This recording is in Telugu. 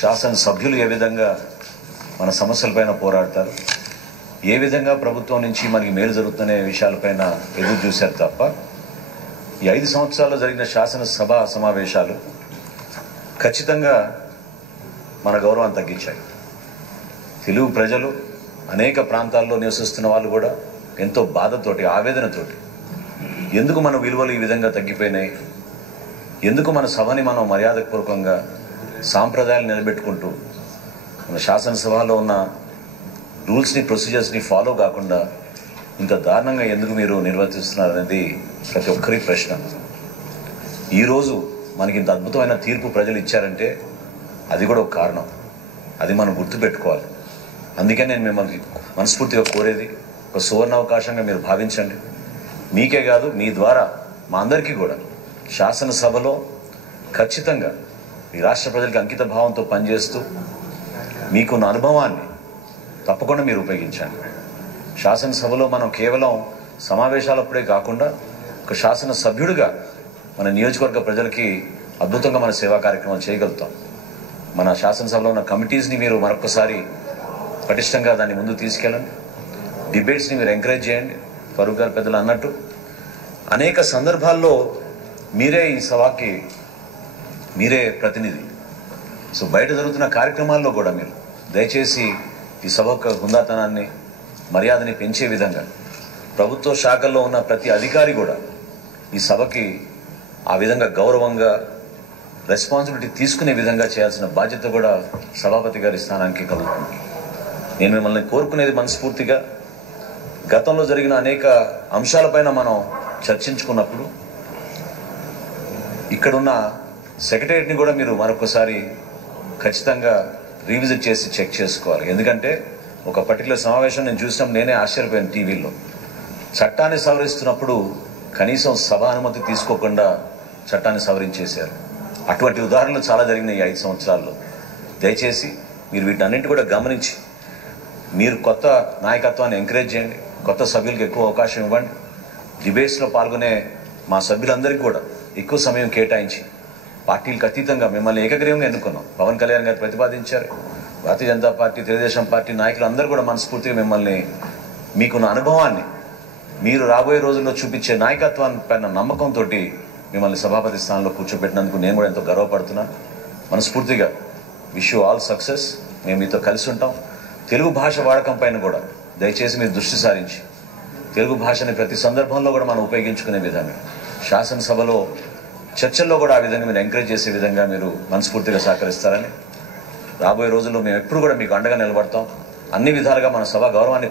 శాసనసభ్యులు ఏ విధంగా మన సమస్యలపైన పోరాడతారు, ఏ విధంగా ప్రభుత్వం నుంచి మనకి మేలు జరుగుతున్న విషయాలపైన ఎదురు చూశారు తప్ప ఈ 5 సంవత్సరాల్లో జరిగిన శాసనసభ సమావేశాలు ఖచ్చితంగా మన గౌరవాన్ని తగ్గించాయి. తెలుగు ప్రజలు అనేక ప్రాంతాల్లో నివసిస్తున్న వాళ్ళు కూడా ఎంతో బాధతోటి, ఆవేదనతోటి ఎందుకు మన విలువలు ఈ విధంగా తగ్గిపోయినాయి, ఎందుకు మన సభని మనం మర్యాదపూర్వకంగా సాంప్రదాయాలు నిలబెట్టుకుంటూ మన శాసనసభలో ఉన్న రూల్స్ని, ప్రొసీజర్స్ని ఫాలో కాకుండా ఇంత దారుణంగా ఎందుకు మీరు నిర్వర్తిస్తున్నారు అనేది ప్రతి ఒక్కరి ప్రశ్న. ఈరోజు మనకి ఇంత అద్భుతమైన తీర్పు ప్రజలు ఇచ్చారంటే అది కూడా ఒక కారణం. అది మనం గుర్తుపెట్టుకోవాలి. అందుకే నేను మిమ్మల్ని మనస్ఫూర్తిగా కోరేది, ఒక సువర్ణ అవకాశంగా మీరు భావించండి. మీకే కాదు, మీ ద్వారా మా అందరికీ కూడా శాసనసభలో ఖచ్చితంగా ఈ రాష్ట్ర ప్రజలకు అంకిత భావంతో పనిచేస్తూ మీకున్న అనుభవాన్ని తప్పకుండా మీరు ఉపయోగించండి. శాసనసభలో మనం కేవలం సమావేశాలప్పుడే కాకుండా ఒక శాసనసభ్యుడిగా మన నియోజకవర్గ ప్రజలకి అద్భుతంగా మన సేవా కార్యక్రమాలు చేయగలుగుతాం. మన శాసనసభలో ఉన్న కమిటీస్ని మీరు మరొకసారి పటిష్టంగా దాన్ని ముందుకు తీసుకెళ్ళండి. డిబేట్స్ని మీరు ఎంకరేజ్ చేయండి. ఫరూక్ గారు పెద్దలు అన్నట్టు అనేక సందర్భాల్లో మీరే ఈ సభకి మీరే ప్రతినిధి. సో బయట జరుగుతున్న కార్యక్రమాల్లో కూడా మీరు దయచేసి ఈ సభ యొక్క హుందాతనాన్ని, మర్యాదని పెంచే విధంగా ప్రభుత్వ శాఖల్లో ఉన్న ప్రతి అధికారి కూడా ఈ సభకి ఆ విధంగా గౌరవంగా రెస్పాన్సిబిలిటీ తీసుకునే విధంగా చేయాల్సిన బాధ్యత కూడా సభాపతి గారి స్థానానికి కలుగుతుంది. నేను మిమ్మల్ని కోరుకునేది మనస్ఫూర్తిగా, గతంలో జరిగిన అనేక అంశాలపైన మనం చర్చించుకున్నప్పుడు ఇక్కడున్న సెక్రటేరియట్ని కూడా మీరు మరొకసారి ఖచ్చితంగా రీవిజిట్ చేసి చెక్ చేసుకోవాలి. ఎందుకంటే ఒక పర్టికులర్ సమావేశం నేను చూసినప్పుడు నేనే ఆశ్చర్యపోయాను. టీవీలో చట్టాన్ని సవరిస్తున్నప్పుడు కనీసం సభ అనుమతి తీసుకోకుండా చట్టాన్ని సవరించేశారు. అటువంటి ఉదాహరణలు చాలా జరిగినాయి ఈ 5 సంవత్సరాల్లో. దయచేసి మీరు వీటన్నింటి కూడా గమనించి మీరు కొత్త నాయకత్వాన్ని ఎంకరేజ్ చేయండి. కొత్త సభ్యులకు ఎక్కువ అవకాశం ఇవ్వండి. డిబేట్స్లో పాల్గొనే మా సభ్యులందరికీ కూడా ఎక్కువ సమయం కేటాయించి పార్టీలకు అతీతంగా మిమ్మల్ని ఏకగ్రీవంగా ఎన్నుకున్నాం. పవన్ కళ్యాణ్ గారు ప్రతిపాదించారు. భారతీయ జనతా పార్టీ, తెలుగుదేశం పార్టీ నాయకులు అందరూ కూడా మనస్ఫూర్తిగా మిమ్మల్ని, మీకున్న అనుభవాన్ని, మీరు రాబోయే రోజుల్లో చూపించే నాయకత్వాన్ని పైన నమ్మకంతో మిమ్మల్ని సభాపతి స్థానంలో కూర్చోబెట్టినందుకు నేను కూడా ఎంతో గర్వపడుతున్నాను. మనస్ఫూర్తిగా విష్ యూ ఆల్ సక్సెస్. మేము మీతో కలిసి ఉంటాం. తెలుగు భాష వాడకం పైన కూడా దయచేసి మీరు దృష్టి సారించి తెలుగు భాషని ప్రతి సందర్భంలో కూడా మనం ఉపయోగించుకునే విధంగా శాసనసభలో చర్చల్లో కూడా ఆ విధంగా మీరు ఎంకరేజ్ చేసే విధంగా మీరు మనస్ఫూర్తిగా సహకరిస్తారని, రాబోయే రోజుల్లో మేము ఎప్పుడు కూడా మీకు అండగా నిలబడతాం. అన్ని విధాలుగా మన సభ గౌరవాన్ని